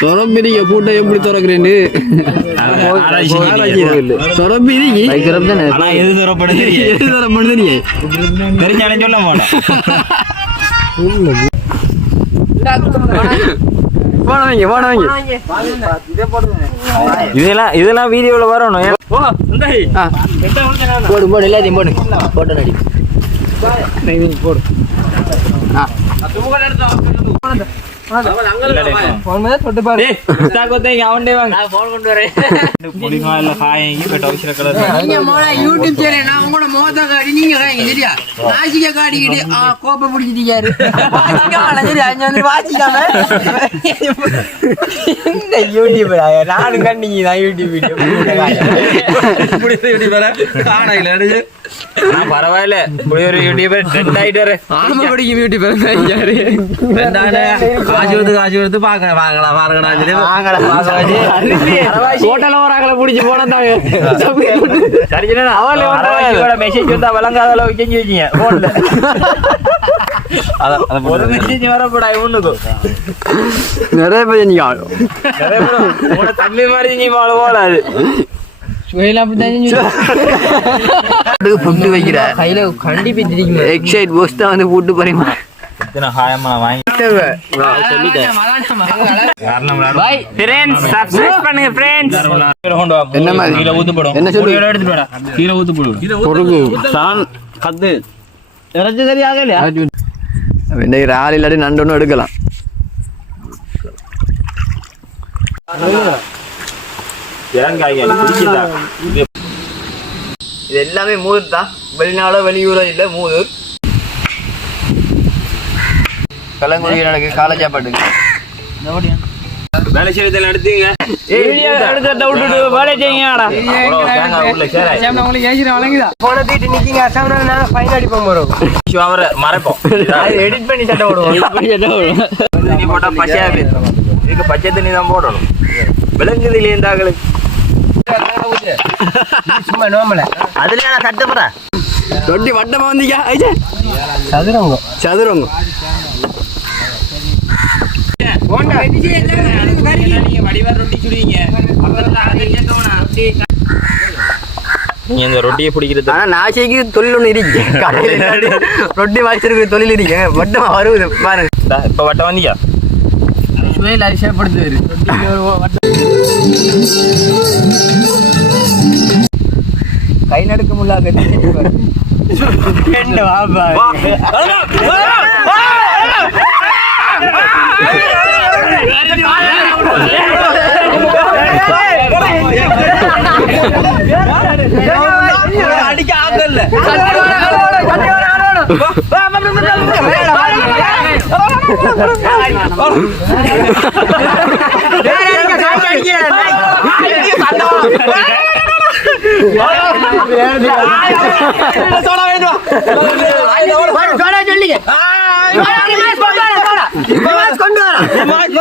சொரப்பிரிக்க பூட்டை எப்படி திறக்கிறேன்னு? சொரப்பிரிக்கு ஆனா எது தரப்படுது எது திறப்படுது நீ தெரிஞ்சானே சொல்ல மாட்டேன். வைங்க இதெல்லாம் இதெல்லாம் வீடியோல வரணும். போடு போடு எல்லாத்தையும் போடு. போட்டு நடி போடு ஆ நீங்க மோளா கோப்பை வாசிக்காம இந்த யூடியூப் நானும் கண்டிங்க தான் யூடியூப் வீடியோ பரவாயில்ல இப்படி ஒரு யூடியூபர் ட்ரெண்ட் ஆயிட்டு வர ஆமா படிக்கும் யூடியூப் காசு கொடுத்து பாக்க வாங்கலாம் ஹோட்டல்ல வராங்கள புடிச்சு போனதாங்க மெசேஜ் வந்தா விளங்காத அளவுக்கு செஞ்சு வச்சீங்க போன்ல ஒரு மெசேஜ் வரப்படா இவனுக்கும் நிறைய பேர் நிறைய பேர் தம்பி மாதிரி செஞ்சு போல போலாது புட்டு வைக்கிற கையில கண்டிப்பா எக்ஸைட் போஸ்ட் தான் வந்து புட்டு பரிமா இத்தனை ஹாயமா வாங்கி ராலி இல்லாட்டி நண்டு எடுக்கலாம். இது எல்லாமே மூதூர் தான். வெளிநாடோ வெளியூரோ இல்லை மூதூர் கலங்குடி நடக்கு காலை சாப்பாட்டுக்கு. வேலை எடுத்து விட்டுட்டு வேலை செய்யுங்கடா. உங்களுக்கு ஏசிரம் வழங்குதா போன தீட்டு நிக்கிங்க அசாமனா நாங்க ஃபைன் அடிப்போம் போறோம். அவரை மறைப்போம். எடிட் பண்ணி சட்டை போடுவோம். தண்ணி போட்டா பச்சையா போயிடும். இதுக்கு பச்சை தண்ணி தான் போடணும். விளங்குது இல்லையா இந்த ஆகளுக்கு சும்மா நோமல அதுல நான் சட்டப்படுறேன் ரொட்டி வட்டமா வந்தீங்க ஐயா சதுரங்கம். சதுரங்க நீங்க இந்த ரொட்டியை பிடிக்கிறது ஆனா நாசைக்கு தொழில் ஒண்ணு இருக்கு ரொட்டி வாய்ச்சிருக்கிற தொழில் இருக்கு வட்டமா வருது பாருங்க இப்ப வட்டம் வந்தியா சுவையில் அதிசயப்படுத்துவாரு கை நடுக்க முடியாத அடிக்க ஆகல பிரிச்சு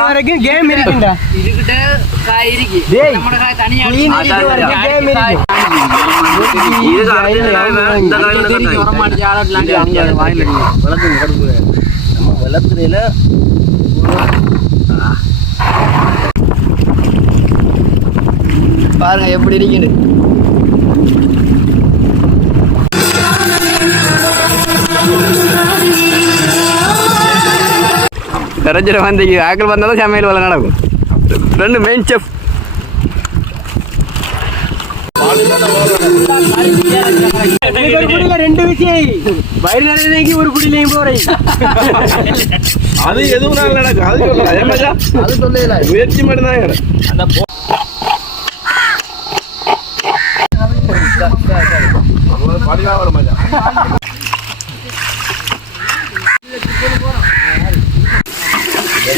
வரைக்கும் கேம் இருக்குண்டா. இதுகிட்ட காய் இருக்கு. டேய். நம்மட காய் தனியா மீன் இருக்கு. இருக்கு. பாருங்க எப்படி இருக்குது தெரிஞ்சிட வந்தீங்க ஆக்கள் வந்தால் தான் சமையல் வேலை நடக்கும் ரெண்டு மெயின் செஃப் ரெண்டு விஷயம் வயிறு நிறைய ஒரு குடிலையும் போறேன் அது எதுவும் நடக்கும் அது சொல்லலாம் முயற்சி மட்டும்தான் கிடக்கும்.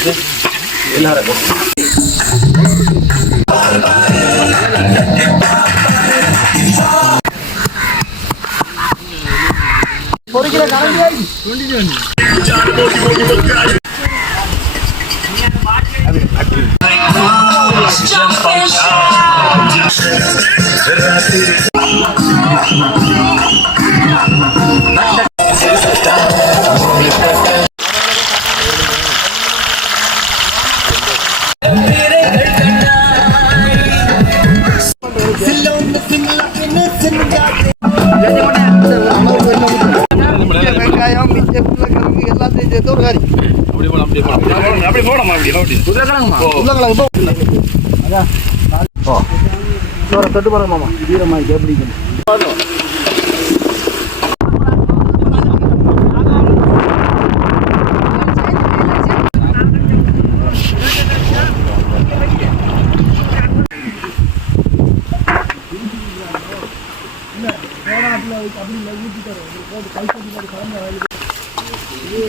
이제 옛날에 뭐. 머리기를 나눠줘야지. 돌리지 வெங்காயம் மிச்ச உருளைக்கிழங்கு எல்லாத்தையும் சேர்த்து ஒரு அப்படி அப்படி அப்படி அப்படி அப்படி உருளைக்கிழங்கு தொட்டு போற மாமா. வீரமாயிட்டு எப்படி அப்படி இல்லை ஊற்றிட்டாரு போட்டு கல்ச்சர் மாதிரி கலந்து வயலுக்கு இது